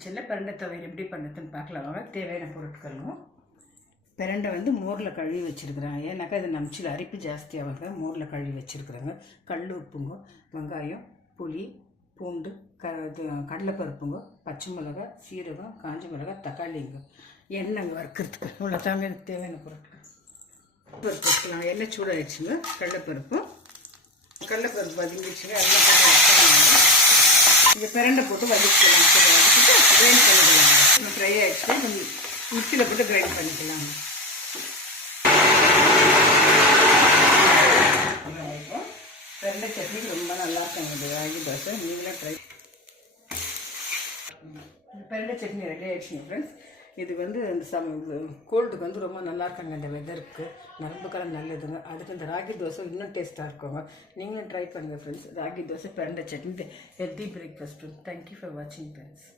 கிச்சனில் பிரண்டை துவையல் எப்படி பண்ணுறதுன்னு பார்க்கலாம் வாங்க. தேவையான பொருட்களும் பிரண்டை வந்து மோரில் கழுவி வச்சுருக்குறாங்க. ஏன்னாக்கா இது நம்பிச்சில் அரிப்பு ஜாஸ்தியாகுது. மோரில் கழுவி வச்சுருக்குறாங்க. கல் உப்புங்க, வெங்காயம், புளி, பூண்டு, கடலைப்பருப்புங்க, பச்சை மிளகா, சீரகம், காஞ்ச மிளகா, தக்காளிங்க, எண்ணெய் வறுக்கிறதுக்கு இவ்வளோ தாங்க எனக்கு தேவையான பொருட்கள். பருப்பு வச்சுக்கலாம். எண்ணெய் சூடாகிடுச்சுங்க. கடலைப்பருப்பு வதங்கிடுச்சுங்க. எல்லாம் போட்டு வச்சுக்கலாம். இந்த பிரண்டை போட்டு வதக்கிக்கலாம். வதக்கிட்டு கிரைண்ட் பண்ணிக்கலாம். ஃப்ரை ஆகிடுச்சு. மிக்சியில் போட்டு கிரைண்ட் பண்ணிக்கலாம். பிரண்டை சட்னி ரொம்ப நல்லா இருக்கும். இது ராகி தோசை நீங்களே ட்ரை. பிரண்டை சட்னி ரெடி ஆகிடுச்சுங்க ஃப்ரெண்ட்ஸ். இது வந்து இந்த கோல்டுக்கு வந்து ரொம்ப நல்லா இருக்காங்க. இந்த வெதருக்கு நரம்புக்கெல்லாம் நல்லதுங்க. அதுக்கு இந்த ராகி தோசை இன்னும் டேஸ்ட்டாக இருக்குங்க. நீங்களும் ட்ரை பண்ணுங்கள் ஃப்ரெண்ட்ஸ். ராகி தோசை பிரண்டை chutney healthy breakfast. Thank you for வாட்சிங் ஃப்ரெண்ட்ஸ்.